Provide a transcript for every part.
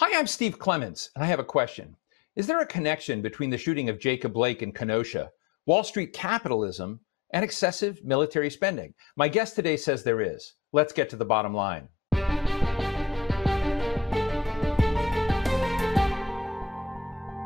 Hi, I'm Steve Clemons, and I have a question. Is there a connection between the shooting of Jacob Blake in Kenosha, Wall Street capitalism, and excessive military spending? My guest today says there is. Let's get to the bottom line.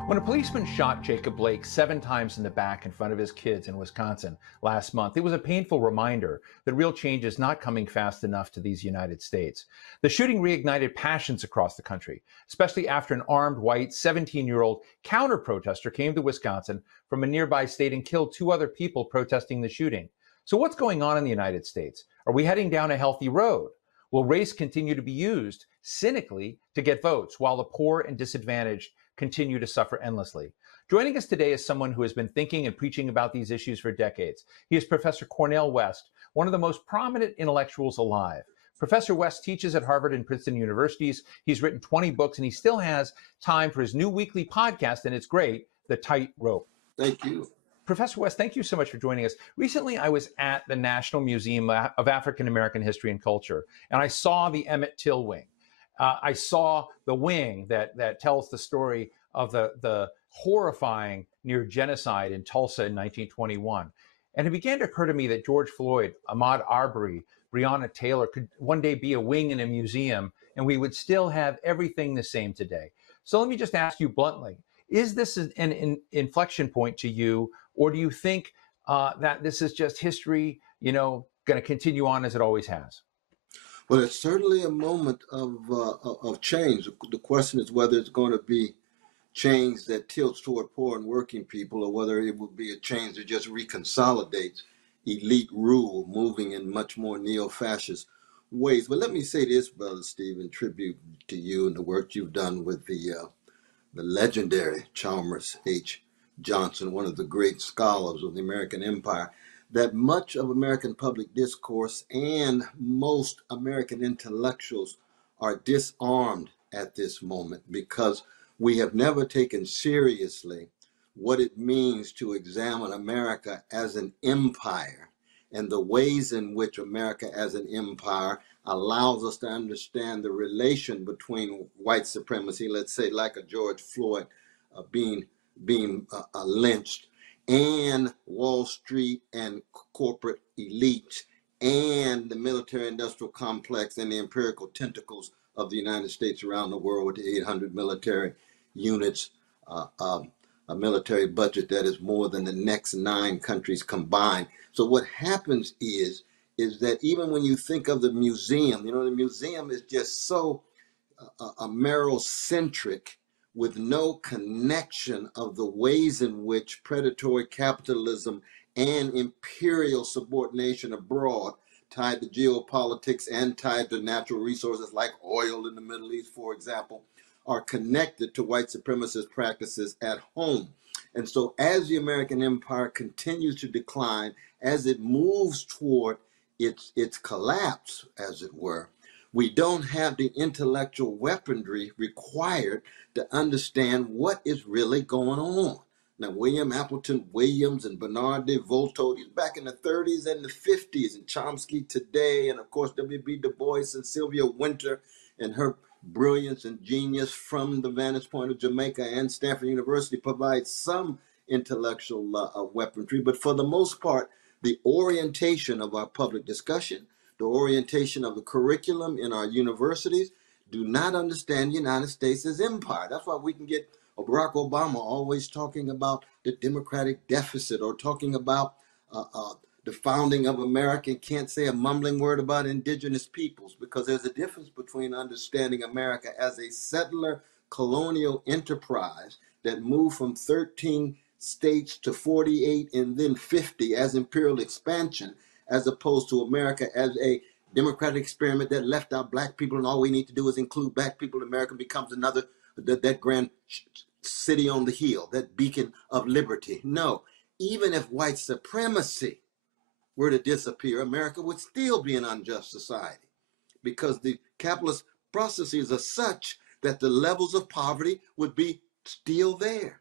When a policeman shot Jacob Blake 7 times in the back in front of his kids in Wisconsin last month, it was a painful reminder that real change is not coming fast enough to these United States. The shooting reignited passions across the country, especially after an armed white 17-year-old counter-protester came to Wisconsin from a nearby state and killed 2 other people protesting the shooting. So what's going on in the United States? Are we heading down a healthy road? Will race continue to be used cynically to get votes while the poor and disadvantaged continue to suffer endlessly? Joining us today is someone who has been thinking and preaching about these issues for decades. He is Professor Cornel West, one of the most prominent intellectuals alive. Professor West teaches at Harvard and Princeton universities. He's written 20 books, and he still has time for his new weekly podcast, and it's great, The Tightrope. Thank you. Professor West, thank you so much for joining us. Recently, I was at the National Museum of African American History and Culture, and I saw the Emmett Till wing. I saw the wing that tells the story of the horrifying near genocide in Tulsa in 1921. And it began to occur to me that George Floyd, Ahmaud Arbery, Breonna Taylor could one day be a wing in a museum, and we would still have everything the same today. So let me just ask you bluntly, is this an inflection point to you, or do you think that this is just history, going to continue on as it always has? Well, it's certainly a moment of change. The question is whether it's going to be change that tilts toward poor and working people, or whether it will be a change that just reconsolidates elite rule, moving in much more neo-fascist ways. But let me say this, Brother Steve, in tribute to you and the work you've done with the legendary Chalmers H. Johnson, one of the great scholars of the American Empire, that much of American public discourse and most American intellectuals are disarmed at this moment because we have never taken seriously what it means to examine America as an empire and the ways in which America as an empire allows us to understand the relation between white supremacy, let's say like a George Floyd being lynched, and Wall Street and corporate elites and the military-industrial complex and the empirical tentacles of the United States around the world with the 800 military units, a military budget that is more than the next 9 countries combined. So what happens is that even when you think of the museum, the museum is just so Amerocentric, with no connection of the ways in which predatory capitalism and imperial subordination abroad, tied to geopolitics and tied to natural resources like oil in the Middle East, for example, are connected to white supremacist practices at home. And so as the American empire continues to decline, as it moves toward its collapse, as it were, we don't have the intellectual weaponry required to understand what is really going on. Now, William Appleton Williams and Bernard de Volto, these back in the 30s and the 50s, and Chomsky today, and of course W.B. Du Bois and Sylvia Wynter and her brilliance and genius from the vantage point of Jamaica and Stanford University provide some intellectual weaponry, but for the most part, the orientation of our public discussion, the orientation of the curriculum in our universities do not understand the United States as empire. That's why we can get Barack Obama always talking about the democratic deficit or talking about the founding of America and can't say a mumbling word about indigenous peoples, because there's a difference between understanding America as a settler colonial enterprise that moved from 13 states to 48 and then 50 as imperial expansion, as opposed to America as a democratic experiment that left out black people, and all we need to do is include black people. America becomes another, that grand city on the hill, that beacon of liberty. No, even if white supremacy were to disappear, America would still be an unjust society, because the capitalist processes are such that the levels of poverty would be still there,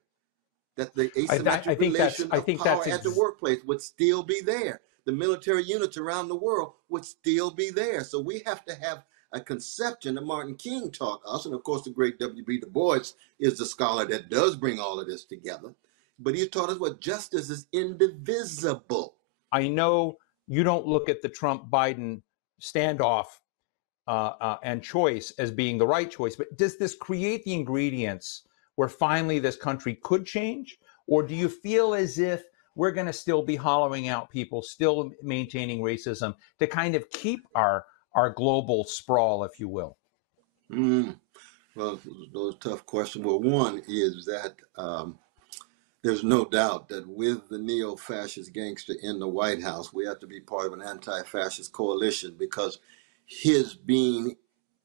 that the asymmetric relation of power at the workplace would still be there. The military units around the world would still be there. So we have to have a conception that Martin King taught us. And of course, the great W.B. Du Bois is the scholar that does bring all of this together. But he taught us what justice is indivisible. I know you don't look at the Trump-Biden standoff and choice as being the right choice, but does this create the ingredients where finally this country could change? Or do you feel as if we're going to still be hollowing out people, still maintaining racism to kind of keep our global sprawl, if you will? Well, those tough questions. Well, one is that there's no doubt that with the neo-fascist gangster in the White House, we have to be part of an anti-fascist coalition, because his being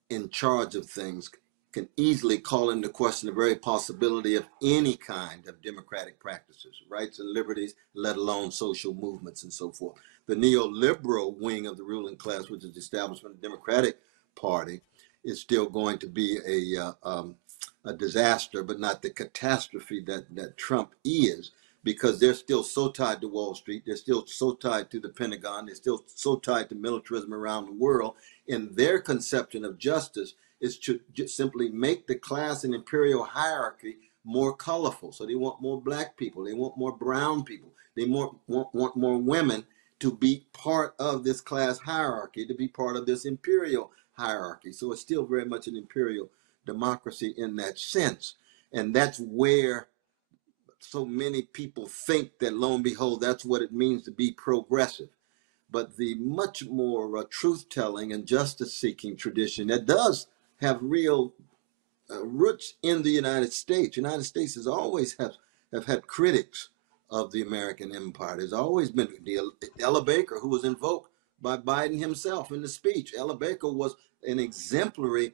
in charge of things can easily call into question the very possibility of any kind of democratic practices, rights and liberties, let alone social movements and so forth. The neoliberal wing of the ruling class, which is the establishment of the Democratic Party, is still going to be a disaster, but not the catastrophe that Trump is, because they're still so tied to Wall Street. They're still so tied to the Pentagon. They're still so tied to militarism around the world. And their conception of justice is to just simply make the class and imperial hierarchy more colorful. So they want more black people. They want more brown people. They want more women to be part of this class hierarchy, to be part of this imperial hierarchy. So it's still very much an imperial democracy in that sense. And that's where so many people think that, lo and behold, that's what it means to be progressive. But the much more truth-telling and justice-seeking tradition that does have real roots in the United States. The United States has always have had critics of the American empire. There's always been Ella Baker, who was invoked by Biden himself in the speech. Ella Baker was an exemplary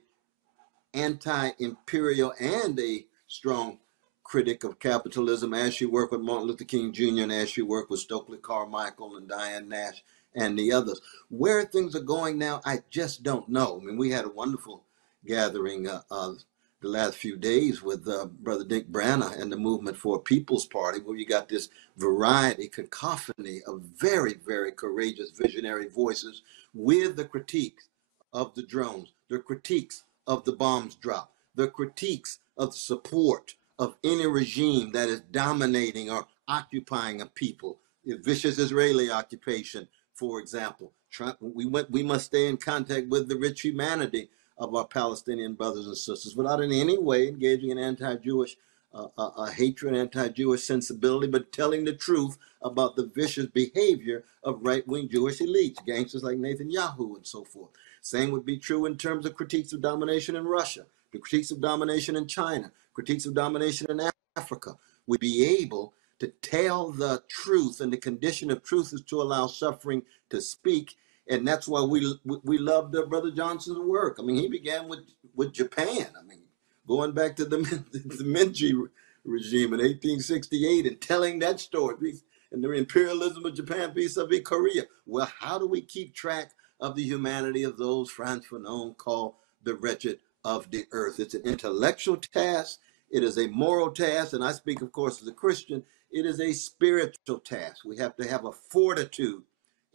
anti-imperial and a strong critic of capitalism, as she worked with Martin Luther King Jr. and as she worked with Stokely Carmichael and Diane Nash and the others. Where things are going now, I just don't know. I mean, we had a wonderful gathering the last few days with Brother Dick Branna and the Movement for a People's Party, where you got this variety, cacophony of very, very courageous, visionary voices with the critiques of the drones, the critiques of the bombs drop, the critiques of the support of any regime that is dominating or occupying a people. The vicious Israeli occupation, for example. We must stay in contact with the rich humanity of our Palestinian brothers and sisters without in any way engaging in anti-Jewish hatred, anti-Jewish sensibility, but telling the truth about the vicious behavior of right-wing Jewish elites, gangsters like Netanyahu and so forth. Same would be true in terms of critiques of domination in Russia, the critiques of domination in China, critiques of domination in Africa. We'd be able to tell the truth, and the condition of truth is to allow suffering to speak. And that's why we loved Brother Johnson's work. I mean, he began with Japan. I mean, going back to the Meiji regime in 1868 and telling that story, and the imperialism of Japan vis-a-vis Korea. Well, how do we keep track of the humanity of those Frantz Fanon called the wretched of the earth? It's an intellectual task. It is a moral task. And I speak, of course, as a Christian. It is a spiritual task. We have to have a fortitude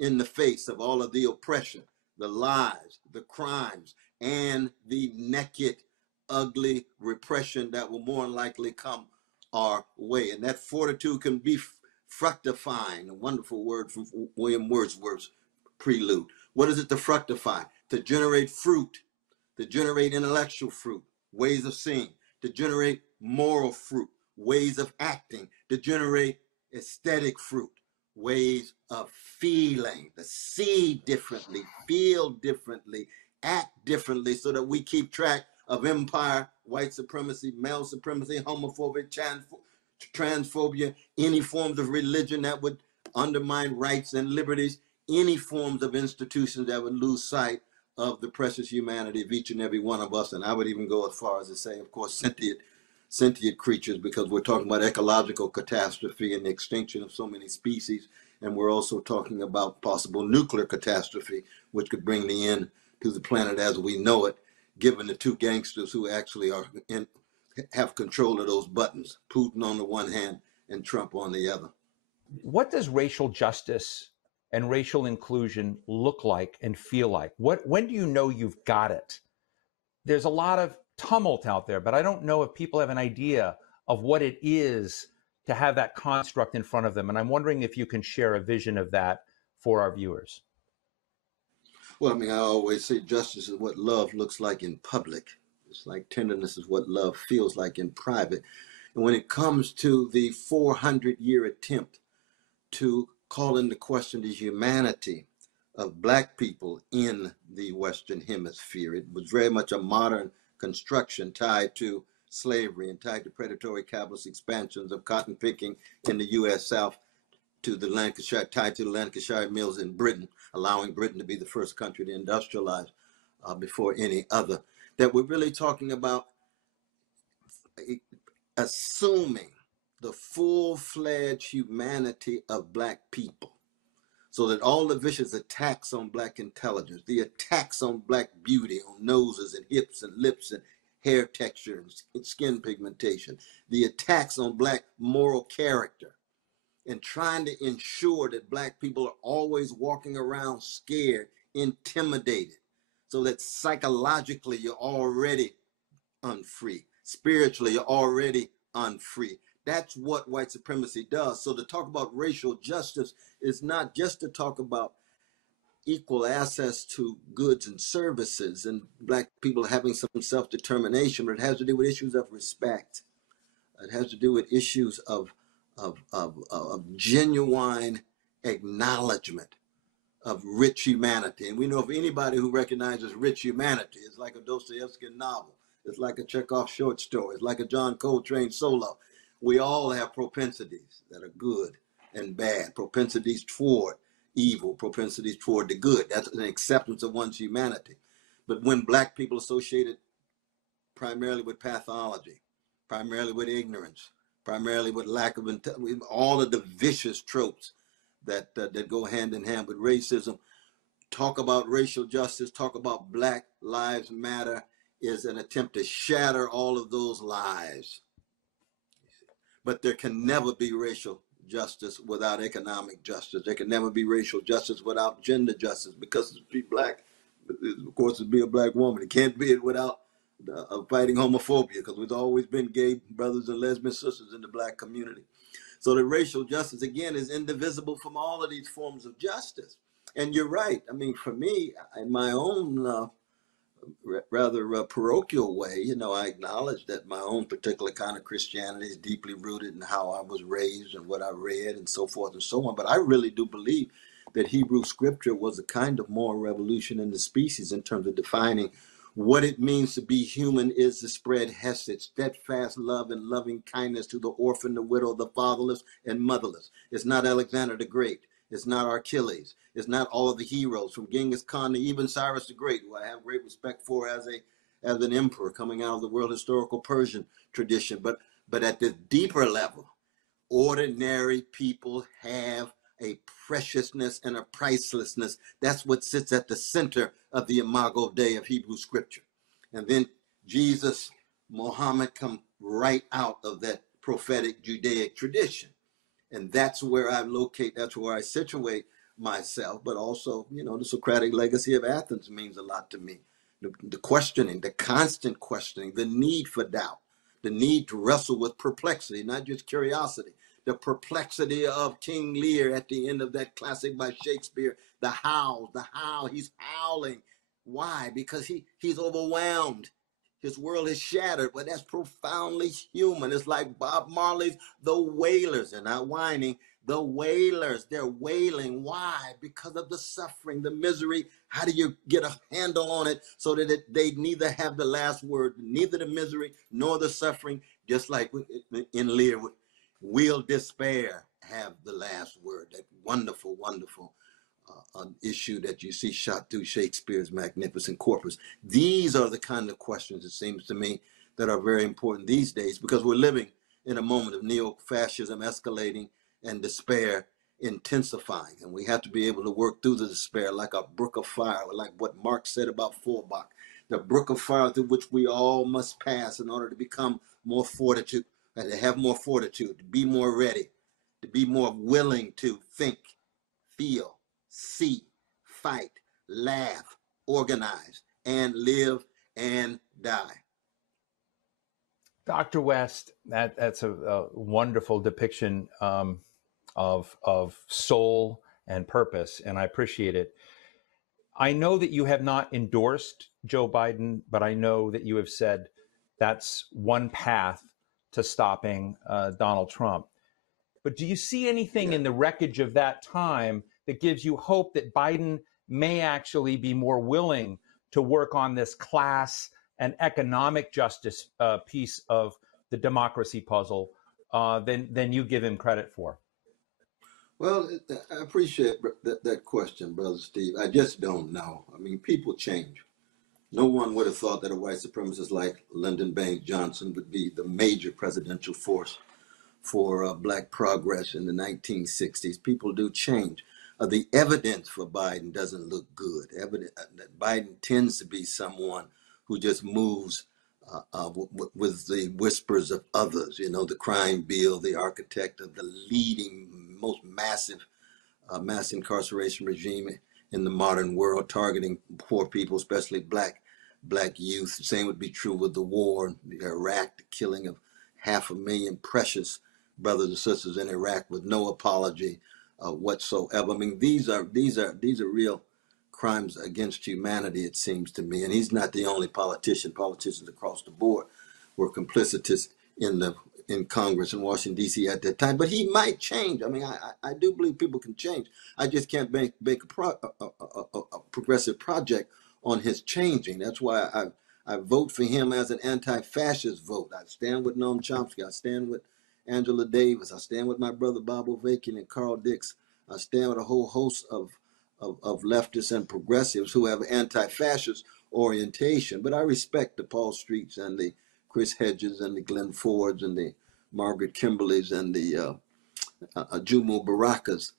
in the face of all of the oppression, the lies, the crimes, and the naked, ugly repression that will more than likely come our way. And that fortitude can be fructifying, a wonderful word from William Wordsworth's Prelude. What is it to fructify? To generate fruit, to generate intellectual fruit, ways of seeing, to generate moral fruit, ways of acting, to generate aesthetic fruit, ways of feeling, to see differently, feel differently, act differently, so that we keep track of empire, white supremacy, male supremacy, homophobia, transphobia, any forms of religion that would undermine rights and liberties, any forms of institutions that would lose sight of the precious humanity of each and every one of us. And I would even go as far as to say, of course, sentient creatures, because we're talking about ecological catastrophe and the extinction of so many species. And we're also talking about possible nuclear catastrophe, which could bring the end to the planet as we know it, given the two gangsters who actually have control of those buttons, Putin on the one hand and Trump on the other. What does racial justice and racial inclusion look like and feel like? When do you know you've got it? There's a lot of tumult out there, but I don't know if people have an idea of what it is to have that construct in front of them. And I'm wondering if you can share a vision of that for our viewers. Well, I mean, I always say justice is what love looks like in public. It's like tenderness is what love feels like in private. And when it comes to the 400-year attempt to call into question the humanity of Black people in the Western Hemisphere, it was very much a modern construction tied to slavery and tied to predatory capitalist expansions of cotton picking in the U.S. South, to the Lancashire, tied to the Lancashire mills in Britain, allowing Britain to be the first country to industrialize before any other. That we're really talking about assuming the full-fledged humanity of Black people, so that all the vicious attacks on Black intelligence, the attacks on Black beauty, on noses and hips and lips and hair texture and skin pigmentation, the attacks on Black moral character, and trying to ensure that Black people are always walking around scared, intimidated, so that psychologically you're already unfree, spiritually you're already unfree. That's what white supremacy does. So to talk about racial justice is not just to talk about equal access to goods and services and Black people having some self-determination, but it has to do with issues of respect. It has to do with issues of genuine acknowledgement of rich humanity. And we know if anybody who recognizes rich humanity, it's like a Dostoevsky novel, it's like a Chekhov short story, it's like a John Coltrane solo. We all have propensities that are good and bad, propensities toward evil, propensities toward the good. That's an acceptance of one's humanity. But when Black people associated primarily with pathology, primarily with ignorance, primarily with lack of intelligence, all of the vicious tropes that go hand in hand with racism. Talk about racial justice, talk about Black Lives Matter is an attempt to shatter all of those lies. But there can never be racial justice without economic justice. There can never be racial justice without gender justice, because to be Black, of course, to be a Black woman. It can't be it without fighting homophobia, because we've always been gay brothers and lesbian sisters in the Black community. So the racial justice, again, is indivisible from all of these forms of justice. And you're right. I mean, for me, in my own rather parochial way, I acknowledge that my own particular kind of Christianity is deeply rooted in how I was raised and what I read and so forth and so on. But I really do believe that Hebrew scripture was a kind of moral revolution in the species in terms of defining what it means to be human is to spread hesed, steadfast love and loving kindness to the orphan, the widow, the fatherless, and motherless. It's not Alexander the Great. It's not Achilles. It's not all of the heroes from Genghis Khan to even Cyrus the Great, who I have great respect for as an emperor coming out of the world historical Persian tradition. But at the deeper level, ordinary people have a preciousness and a pricelessness. That's what sits at the center of the Imago Dei of Hebrew scripture. And then Jesus, Muhammad come right out of that prophetic Judaic tradition. And that's where I locate, that's where I situate myself. But also, the Socratic legacy of Athens means a lot to me. The questioning, the constant questioning, the need for doubt, the need to wrestle with perplexity, not just curiosity. The perplexity of King Lear at the end of that classic by Shakespeare, the howl, he's howling. Why? Because he's overwhelmed. His world is shattered, but that's profoundly human. It's like Bob Marley's The Wailers. They're not whining. The Wailers, they're wailing. Why? Because of the suffering, the misery. How do you get a handle on it so that they neither have the last word, neither the misery nor the suffering, just like in Lear, will despair have the last word? That wonderful, wonderful issue that you see shot through Shakespeare's magnificent corpus. These are the kind of questions, it seems to me, that are very important these days, because we're living in a moment of neo-fascism escalating and despair intensifying. And we have to be able to work through the despair like a brook of fire, like what Marx said about Feuerbach, the brook of fire through which we all must pass in order to become more fortitude, and to have more fortitude, to be more ready, to be more willing to think, feel, see, fight, laugh, organize, and live and die. Dr. West, that's a wonderful depiction of soul and purpose, and I appreciate it. I know that you have not endorsed Joe Biden, but I know that you have said that's one path to stopping Donald Trump. But do you see anything in the wreckage of that time that gives you hope that Biden may actually be more willing to work on this class and economic justice piece of the democracy puzzle than you give him credit for? Well, I appreciate that question, Brother Steve. I just don't know. I mean, people change. No one would have thought that a white supremacist like Lyndon Baines Johnson would be the major presidential force for black progress in the 1960s. People do change. The evidence for Biden doesn't look good. Evidence that Biden tends to be someone who just moves with the whispers of others. You know, the crime bill, the architect of the leading, most massive mass incarceration regime in the modern world, targeting poor people, especially black youth. The same would be true with the war, the Iraq, the killing of 500,000 precious brothers and sisters in Iraq with no apology whatsoever. I mean, these are real crimes against humanity, it seems to me. And he's not the only politician. Politicians across the board were complicitous in Congress in Washington, D.C. at that time. But he might change. I mean, I do believe people can change. I just can't make a progressive project on his changing. That's why I vote for him as an anti-fascist vote. I stand with Noam Chomsky. I stand with Angela Davis. I stand with my brother Bob Avakian and Carl Dix. I stand with a whole host of leftists and progressives who have anti-fascist orientation. But I respect the Paul Streets and the Chris Hedges and the Glenn Fords and the Margaret Kimberleys and the Jumo Barakas,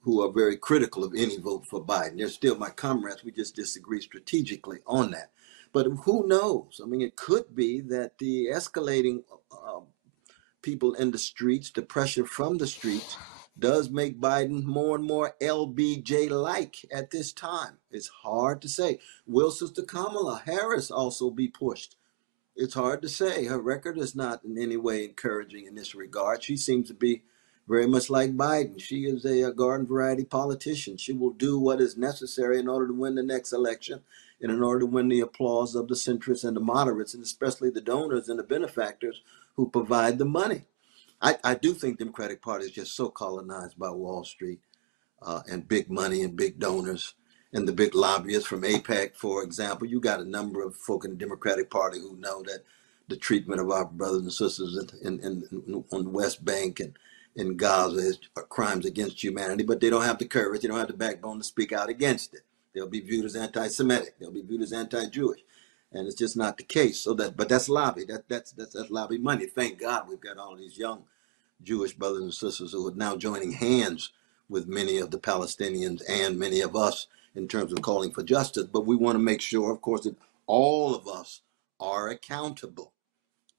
who are very critical of any vote for Biden. They're still my comrades. We just disagree strategically on that. But who knows? I mean, it could be that the escalating people in the streets, the pressure from the streets, does make Biden more and more LBJ-like at this time. It's hard to say. Will Sister Kamala Harris also be pushed? It's hard to say. Her record is not in any way encouraging in this regard. She seems to be very much like Biden. She is a garden variety politician. She will do what is necessary in order to win the next election and in order to win the applause of the centrists and the moderates, and especially the donors and the benefactors who provide the money. I do think the Democratic Party is just so colonized by Wall Street and big money and big donors and the big lobbyists from AIPAC, for example. You got a number of folk in the Democratic Party who know that the treatment of our brothers and sisters on the West Bank and in Gaza is crimes against humanity, but they don't have the courage, they don't have the backbone to speak out against it. They'll be viewed as anti-Semitic. They'll be viewed as anti-Jewish. And it's just not the case. But that's lobby. That's lobby money. Thank God we've got all these young Jewish brothers and sisters who are now joining hands with many of the Palestinians and many of us in terms of calling for justice. But we want to make sure, of course, that all of us are accountable.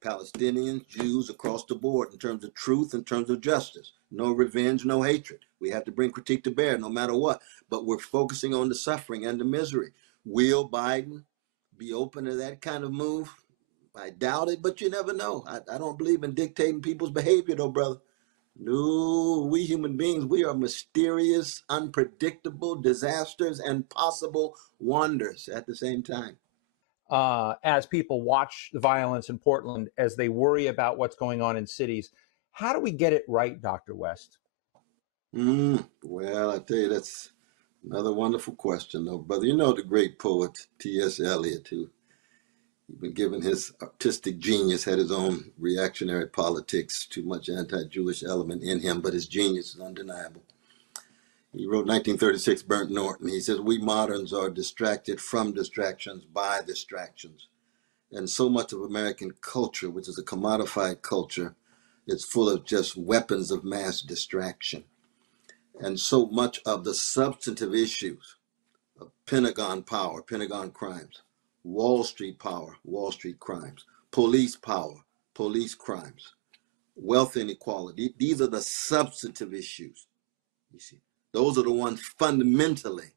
Palestinians, Jews, across the board, in terms of truth, in terms of justice. No revenge, no hatred. We have to bring critique to bear no matter what. But we're focusing on the suffering and the misery. Will Biden be open to that kind of move? I doubt it, but you never know. I don't believe in dictating people's behavior, though, brother. No, we human beings, we are mysterious, unpredictable disasters and possible wonders at the same time. As people watch the violence in Portland, as they worry about what's going on in cities, how do we get it right, Dr. West? Well, I tell you, that's another wonderful question, though, brother. You know the great poet T.S. Eliot, who been given his artistic genius, had his own reactionary politics, too much anti-Jewish element in him, but his genius is undeniable. He wrote 1936, Burnt Norton. He says, we moderns are distracted from distractions by distractions. And so much of American culture, which is a commodified culture, is full of just weapons of mass distraction. And so much of the substantive issues of Pentagon power, Pentagon crimes, Wall Street power, Wall Street crimes, police power, police crimes, wealth inequality. These are the substantive issues, you see. Those are the ones fundamentally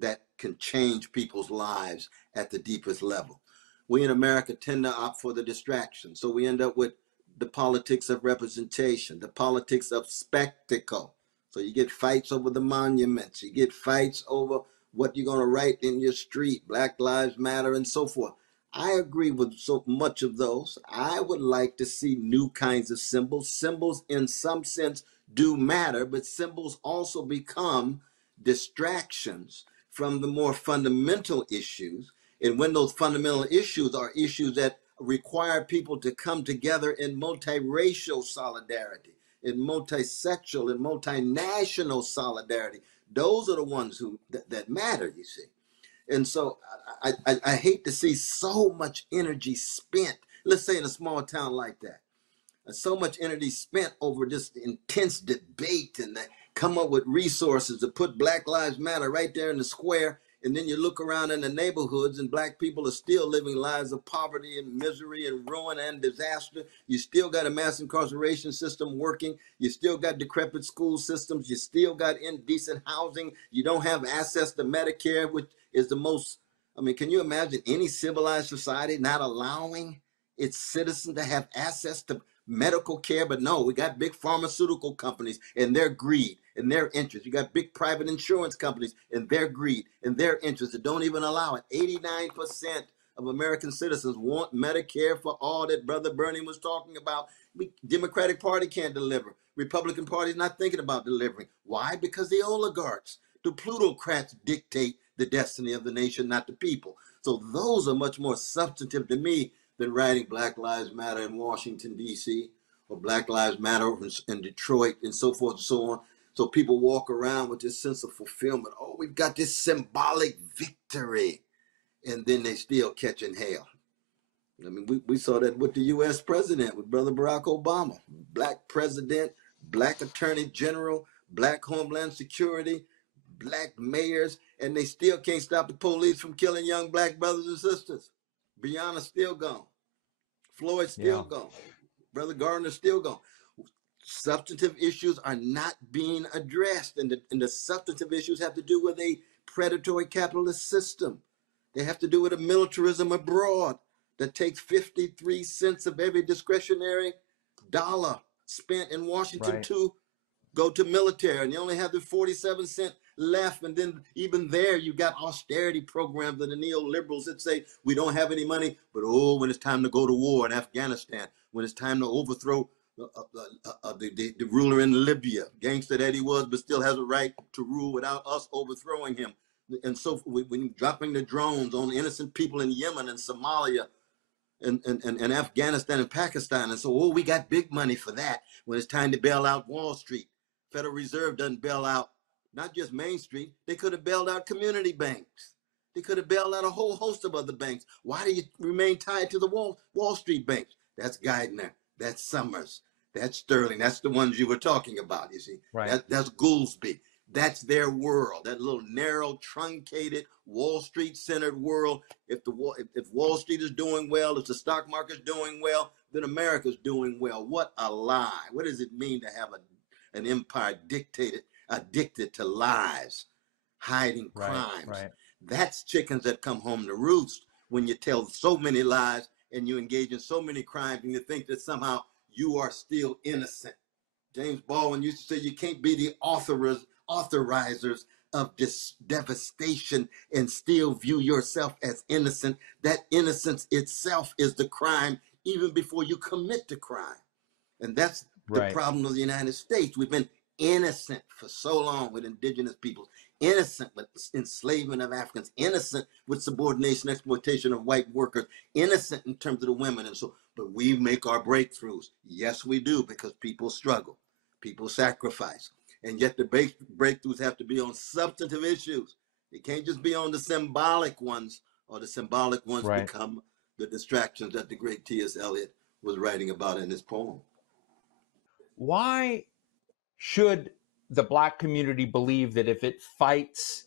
that can change people's lives at the deepest level. We in America tend to opt for the distraction. So we end up with the politics of representation, the politics of spectacle. So you get fights over the monuments, you get fights over what you're going to write in your street, Black Lives Matter, and so forth. I agree with so much of those. I would like to see new kinds of symbols. Symbols, in some sense, do matter, but symbols also become distractions from the more fundamental issues. And when those fundamental issues are issues that require people to come together in multiracial solidarity, in multisexual and multinational solidarity, those are the ones that matter, you see. And so I hate to see so much energy spent, let's say in a small town like that, so much energy spent over this intense debate and they come up with resources to put Black Lives Matter right there in the square. And then you look around in the neighborhoods and Black people are still living lives of poverty and misery and ruin and disaster. You still got a mass incarceration system working. You still got decrepit school systems. You still got indecent housing. You don't have access to Medicare, which is the most, I mean, can you imagine any civilized society not allowing its citizens to have access to medical care? But no, we got big pharmaceutical companies and their greed and their interest. You got big private insurance companies and their greed and their interest that don't even allow it. 89% of American citizens want Medicare for all that Brother Bernie was talking about. Democratic Party can't deliver. Republican Party is not thinking about delivering. Why? Because the oligarchs, the plutocrats dictate the destiny of the nation, not the people. So those are much more substantive to me than writing Black Lives Matter in Washington, D.C., or Black Lives Matter in Detroit, and so forth and so on. So people walk around with this sense of fulfillment. Oh, we've got this symbolic victory. And then they still catching hell. I mean, we saw that with the U.S. president, with Brother Barack Obama. Black president, Black attorney general, Black Homeland Security, Black mayors, and they still can't stop the police from killing young Black brothers and sisters. Breonna's still gone. Floyd's still gone. Brother Gardner's still gone. Substantive issues are not being addressed, and the substantive issues have to do with a predatory capitalist system. They have to do with a militarism abroad that takes 53 cents of every discretionary dollar spent in Washington to go to military, and you only have the 47 cent left. And then even there, you got austerity programs and the neoliberals that say we don't have any money, but oh, when it's time to go to war in Afghanistan, when it's time to overthrow the ruler in Libya, gangster that he was, but still has a right to rule without us overthrowing him. And so when dropping the drones on innocent people in Yemen and Somalia and Afghanistan and Pakistan. And so, oh, we got big money for that. When it's time to bail out Wall Street, Federal Reserve doesn't bail out not just Main Street. They could have bailed out community banks. They could have bailed out a whole host of other banks. Why do you remain tied to the Wall Street banks? That's Geithner. That's Summers. That's Sterling. That's the ones you were talking about, you see. That's Goolsbee. That's their world, that little narrow, truncated, Wall Street-centered world. If Wall Street is doing well, if the stock market's doing well, then America's doing well. What a lie. What does it mean to have an empire addicted to lies, hiding crimes? That's chickens that come home to roost when you tell so many lies and you engage in so many crimes and you think that somehow you are still innocent. James Baldwin used to say you can't be the authorizers of this devastation and still view yourself as innocent. That innocence itself is the crime even before you commit the crime. And that's the problem of the United States. We've been innocent for so long with indigenous peoples, innocent with enslavement of Africans, innocent with subordination, exploitation of white workers, innocent in terms of the women. And so, but we make our breakthroughs. Yes, we do, because people struggle, people sacrifice. And yet the breakthroughs have to be on substantive issues. It can't just be on the symbolic ones, or the symbolic ones become the distractions that the great T.S. Eliot was writing about in his poem. Why should the Black community believe that if it fights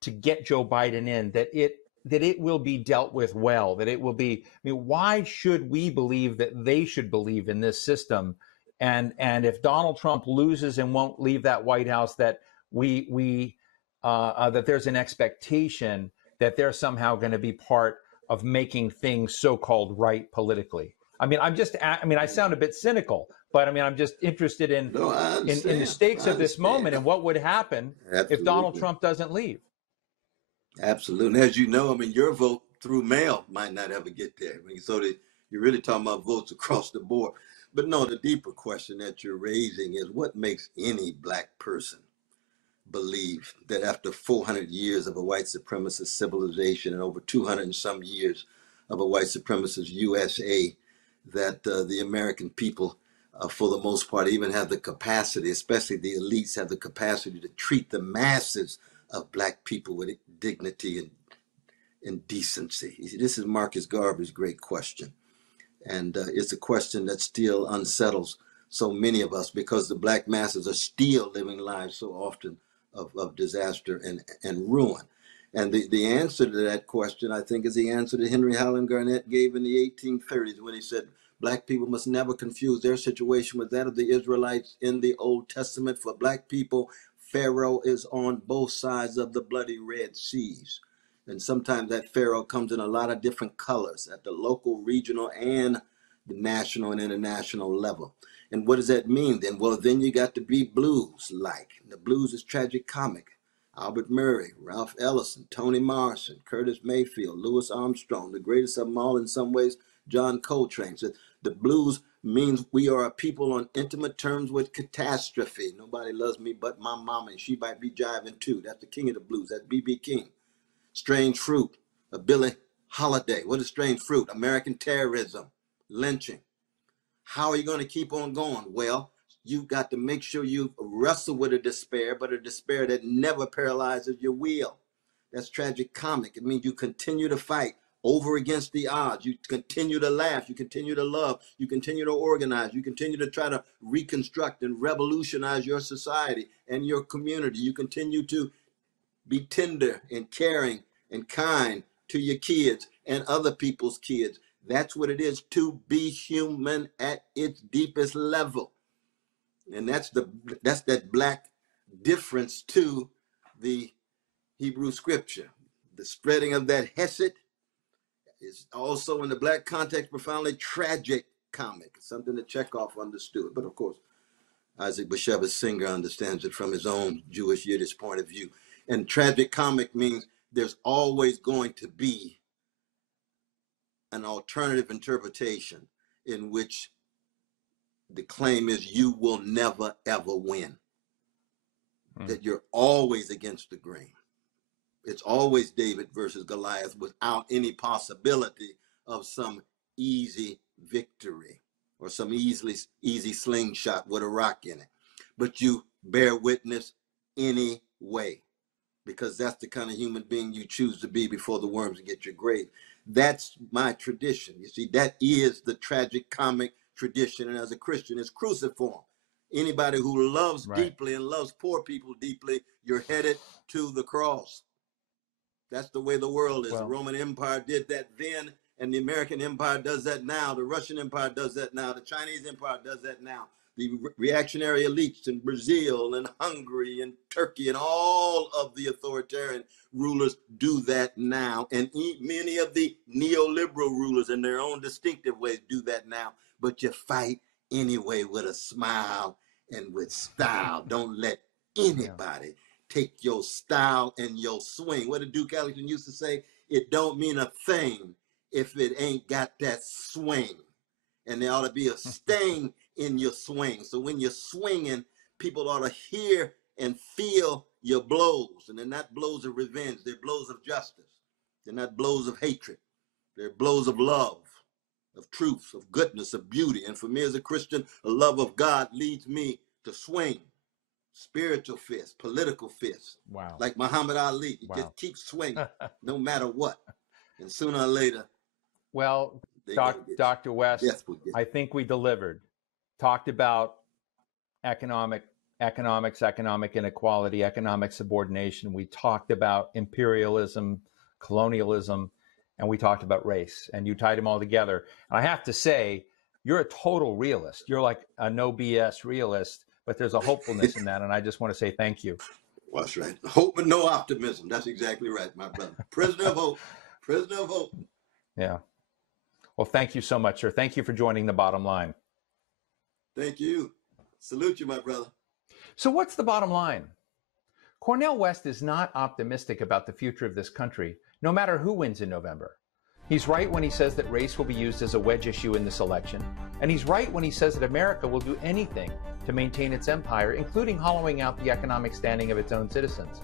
to get Joe Biden in, that it will be dealt with well, that it will be, I mean, why should we believe that they should believe in this system? And if Donald Trump loses and won't leave that White House, that that there's an expectation that they're somehow going to be part of making things so-called right politically. I mean, I sound a bit cynical, but I mean, I'm just interested in No, I in the understand. stakes I of this moment understand. and what would happen if Donald Absolutely. Trump doesn't leave. Absolutely. As you know, I mean, your vote through mail might not ever get there. I mean, so that you're really talking about votes across the board. But no, the deeper question that you're raising is what makes any black person believe that after 400 years of a white supremacist civilization and over 200 and some years of a white supremacist USA, that the American people, for the most part, even have the capacity, especially the elites, have the capacity to treat the masses of black people with dignity and decency. This is Marcus Garvey's great question. And it's a question that still unsettles so many of us because the black masses are still living lives so often of disaster and ruin. And the answer to that question, I think, is the answer that Henry Highland Garnet gave in the 1830s when he said, black people must never confuse their situation with that of the Israelites in the Old Testament. For black people, Pharaoh is on both sides of the bloody Red Seas. And sometimes that Pharaoh comes in a lot of different colors at the local, regional, and the national and international level. And what does that mean then? Well, then you got to be blues like. The blues is tragic comic. Albert Murray, Ralph Ellison, Toni Morrison, Curtis Mayfield, Louis Armstrong, the greatest of them all in some ways, John Coltrane. So the blues means we are a people on intimate terms with catastrophe. Nobody loves me but my mama, and she might be jiving too. That's the king of the blues. That's B.B. King. Strange Fruit, a Billie Holiday. What is strange fruit? American terrorism, lynching. How are you going to keep on going? Well, you've got to make sure you wrestle with a despair, but a despair that never paralyzes your will. That's tragic comic. It means you continue to fight over against the odds. You continue to laugh. You continue to love. You continue to organize. You continue to try to reconstruct and revolutionize your society and your community. You continue to be tender and caring and kind to your kids and other people's kids. That's what it is to be human at its deepest level. And that's that black difference to the Hebrew scripture. The spreading of that hesed is also in the black context profoundly tragic comic, something that Chekhov understood. But of course, Isaac Bashevis Singer understands it from his own Jewish Yiddish point of view. And tragic comic means there's always going to be an alternative interpretation in which the claim is you will never, ever win. That you're always against the grain. It's always David versus Goliath without any possibility of some easy victory or some easy slingshot with a rock in it. But you bear witness anyway, because that's the kind of human being you choose to be before the worms get your grave. That's my tradition. You see, that is the tragic comic tradition. And as a Christian, it's cruciform. Anybody who loves deeply and loves poor people deeply, you're headed to the cross. That's the way the world is. Well, the Roman Empire did that then, and the American Empire does that now. The Russian Empire does that now. The Chinese Empire does that now. The reactionary elites in Brazil and Hungary and Turkey and all of the authoritarian rulers do that now. And many of the neoliberal rulers in their own distinctive ways do that now. But you fight anyway with a smile and with style. Don't let anybody take your style and your swing. What did Duke Ellington used to say? It don't mean a thing if it ain't got that swing. And there ought to be a sting in your swing. So when you're swinging, people ought to hear and feel your blows. And they're not blows of revenge. They're blows of justice. They're not blows of hatred. They're blows of love, of truth, of goodness, of beauty. And for me as a Christian, the love of God leads me to swing. Spiritual fists, political fists. Wow. Like Muhammad Ali. You just keep swinging no matter what. And sooner or later. Well, Dr. West, I think we delivered. Talked about economic inequality, economic subordination. We talked about imperialism, colonialism, and we talked about race. And you tied them all together. And I have to say, you're a total realist. You're like a no BS realist. But there's a hopefulness in that, and I just want to say thank you. Well, that's right. Hope but no optimism. That's exactly right, my brother. Prisoner of hope. Prisoner of hope. Yeah. Well, thank you so much, sir. Thank you for joining The Bottom Line. Thank you. Salute you, my brother. So what's the bottom line? Cornel West is not optimistic about the future of this country, no matter who wins in November. He's right when he says that race will be used as a wedge issue in this election, and he's right when he says that America will do anything to maintain its empire, including hollowing out the economic standing of its own citizens.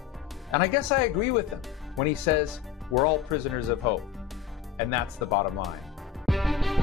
And I guess I agree with him when he says we're all prisoners of hope. And that's the bottom line.